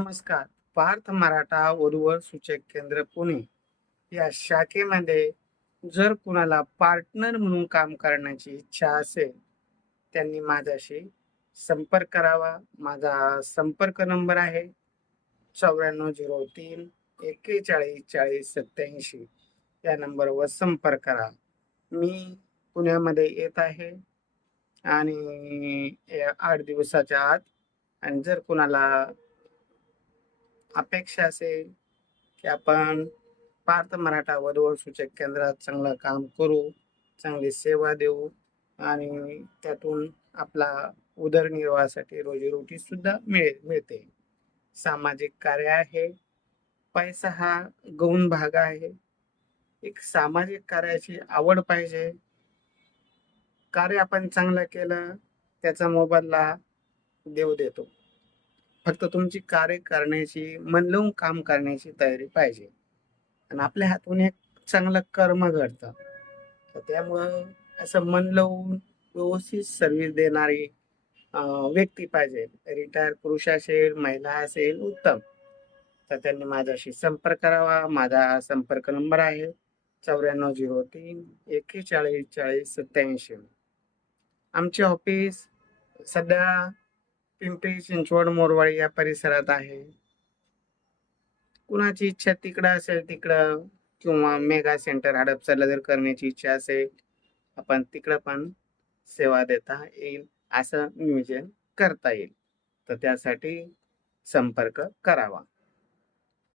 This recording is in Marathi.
नमस्कार. पार्थ मराठा वधूवर सूचक केंद्र पुणे या शाखेमध्ये जर कुणाला पार्टनर म्हणून काम करण्याची इच्छा असेल, त्यांनी माझ्याशी संपर्क करावा. माझा संपर्क नंबर आहे 9403 41 40 87. या नंबरवर संपर्क करा. मी पुण्यामध्ये येत आहे आणि 8 दिवसाच्या आत. आणि जर कुणाला अपेक्षा असेल की आपण पार्थ मराठा वधूवर सूचक केंद्रात चांगलं काम करू, चांगली सेवा देऊ आणि त्यातून आपला उदरनिर्वाहासाठी रोजीरोटी सुद्धा मिळते. सामाजिक कार्य आहे. पैसा हा गौण भाग आहे. एक सामाजिक कार्याची आवड पाहिजे. कार्य आपण चांगलं केलं, त्याचा मोबदला देव देतो. फक्त तुमची कार्य करण्याची, मन लावून काम करण्याची तयारी पाहिजे आणि आपल्या हातून एक चांगलं कर्म घडतं. तर त्यामुळं असं मन लावून व्यवस्थित सर्व्हिस देणारी व्यक्ती पाहिजे. रिटायर पुरुष असेल, महिला असेल, उत्तम. तर त्यांनी माझ्याशी संपर्क करावा. माझा संपर्क नंबर आहे 9403 41 40 87. आमचे ऑफिस सध्या पिंपरी चिंचवड मोरवाडी या परिसरात आहे. कुणाची इच्छा तिकडं असेल तिकडं किंवा मेगा सेंटर हडपसरला जर करण्याची इच्छा असेल, आपण तिकडं पण सेवा देता येईल, असं नियोजन करता येईल. तर त्यासाठी संपर्क करावा.